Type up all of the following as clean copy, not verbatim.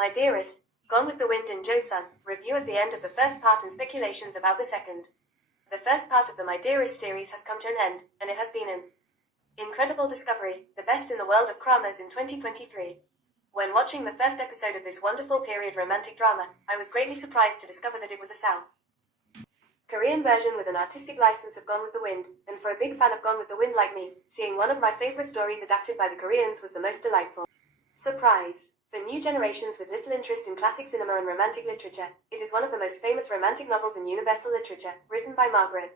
My dearest, Gone with the Wind and Joseon, review of the end of the first part and speculations about the second. The first part of the My Dearest series has come to an end, and it has been an incredible discovery, the best in the world of dramas in 2023. When watching the first episode of this wonderful period romantic drama, I was greatly surprised to discover that it was a South Korean version with an artistic license of Gone with the Wind, and for a big fan of Gone with the Wind like me, seeing one of my favorite stories adapted by the Koreans was the most delightful surprise. For new generations with little interest in classic cinema and romantic literature, it is one of the most famous romantic novels in universal literature, written by Margaret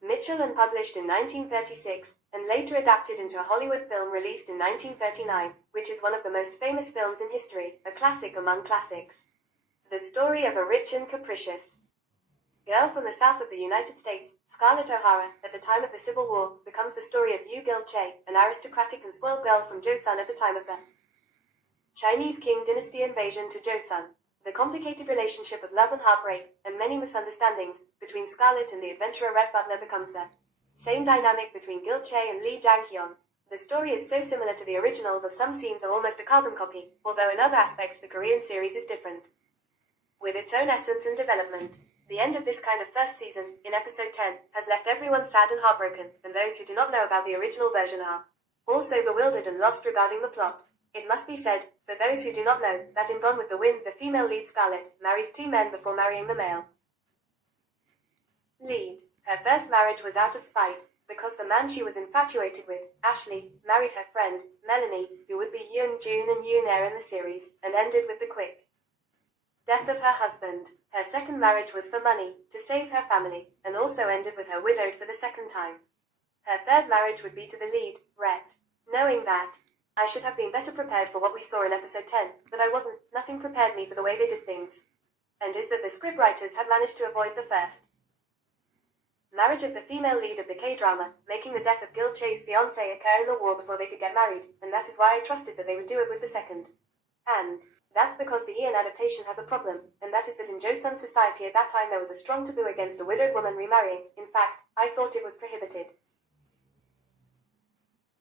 Mitchell and published in 1936, and later adapted into a Hollywood film released in 1939, which is one of the most famous films in history, a classic among classics. The story of a rich and capricious girl from the south of the United States, Scarlett O'Hara, at the time of the Civil War, becomes the story of Yoo Gil-chae, an aristocratic and spoiled girl from Joseon at the time of the Chinese Qing dynasty invasion to Joseon. The complicated relationship of love and heartbreak, and many misunderstandings, between Scarlett and the adventurer Rhett Butler becomes the same dynamic between Gil-chae and Lee Jang-hyun. The story is so similar to the original that some scenes are almost a carbon copy, although in other aspects the Korean series is different, with its own essence and development. The end of this kind of first season, in episode 10, has left everyone sad and heartbroken, and those who do not know about the original version are also bewildered and lost regarding the plot. It must be said, for those who do not know, that in Gone with the Wind the female lead Scarlett marries 2 men before marrying the male lead. Her first marriage was out of spite, because the man she was infatuated with, Ashley, married her friend, Melanie, who would be Yoon Jun and Yoon Air in the series, and ended with the quick death of her husband. Her second marriage was for money, to save her family, and also ended with her widowed for the second time. Her third marriage would be to the lead, Rhett. Knowing that, I should have been better prepared for what we saw in episode 10, but I wasn't. Nothing prepared me for the way they did things. And is that the scriptwriters had managed to avoid the first marriage of the female lead of the K-drama, making the death of Gil-chae's fiancé occur in the war before they could get married, and that is why I trusted that they would do it with the second. And that's because the Ian adaptation has a problem, and that is that in Joseon society at that time there was a strong taboo against a widowed woman remarrying. In fact, I thought it was prohibited.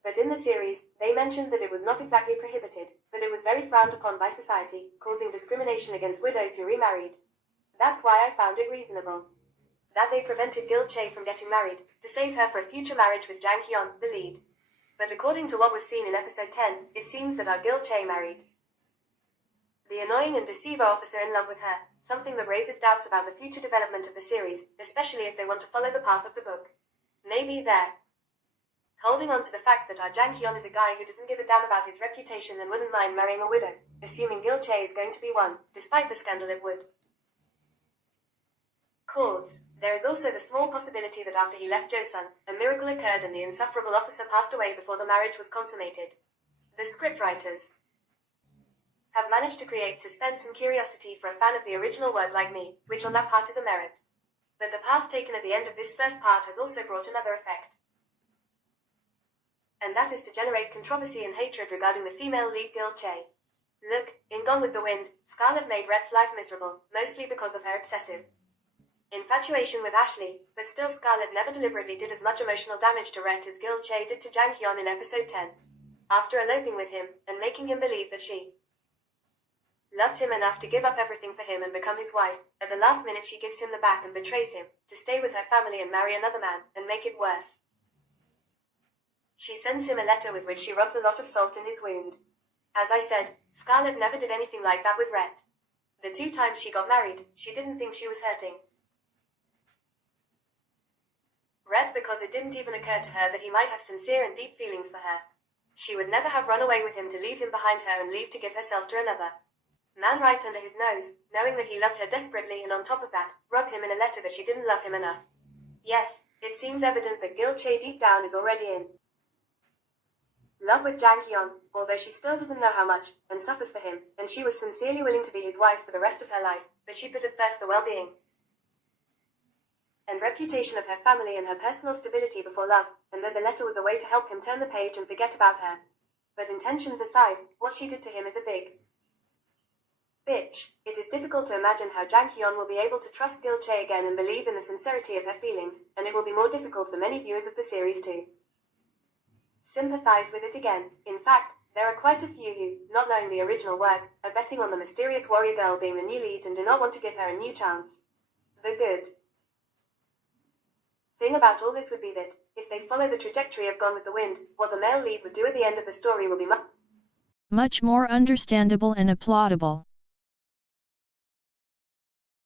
But in the series, they mentioned that it was not exactly prohibited, but it was very frowned upon by society, causing discrimination against widows who remarried. That's why I found it reasonable that they prevented Gil-chae from getting married, to save her for a future marriage with Jang-hyun, the lead. But according to what was seen in episode 10, it seems that our Gil-chae married the annoying and deceiver officer in love with her, something that raises doubts about the future development of the series, especially if they want to follow the path of the book. Maybe they're holding on to the fact that our Jang-hyun is a guy who doesn't give a damn about his reputation and wouldn't mind marrying a widow, assuming Gil-chae is going to be one, despite the scandal it would cause. There is also the small possibility that after he left Joseon, a miracle occurred and the insufferable officer passed away before the marriage was consummated. The scriptwriters have managed to create suspense and curiosity for a fan of the original work like me, which on that part is a merit. But the path taken at the end of this first part has also brought another effect, and that is to generate controversy and hatred regarding the female lead Gil-chae. Look, in Gone with the Wind, Scarlett made Rhett's life miserable, mostly because of her excessive infatuation with Ashley, but still Scarlett never deliberately did as much emotional damage to Rhett as Gil-chae did to Jang-hyun in episode 10. After eloping with him, and making him believe that she loved him enough to give up everything for him and become his wife, at the last minute she gives him the back and betrays him, to stay with her family and marry another man, and make it worse. She sends him a letter with which she rubs a lot of salt in his wound. As I said, Scarlett never did anything like that with Rhett. The 2 times she got married, she didn't think she was hurting Rhett because it didn't even occur to her that he might have sincere and deep feelings for her. She would never have run away with him to leave him behind her and leave to give herself to another man right under his nose, knowing that he loved her desperately and on top of that, rub him in a letter that she didn't love him enough. Yes, it seems evident that Gil-chae deep down is already in love with Jang-hyun, although she still doesn't know how much, and suffers for him, and she was sincerely willing to be his wife for the rest of her life, but she put at first the well-being and reputation of her family and her personal stability before love, and that the letter was a way to help him turn the page and forget about her. But intentions aside, what she did to him is a big bitch. It is difficult to imagine how Jang-hyun will be able to trust Gil-chae again and believe in the sincerity of her feelings, and it will be more difficult for many viewers of the series to sympathize with it again. In fact, There are quite a few who, not knowing the original work, are betting on the mysterious warrior girl being the new lead and do not want to give her a new chance. The good thing about all this would be that, if they follow the trajectory of Gone with the Wind, what the male lead would do at the end of the story will be much more understandable and applaudable.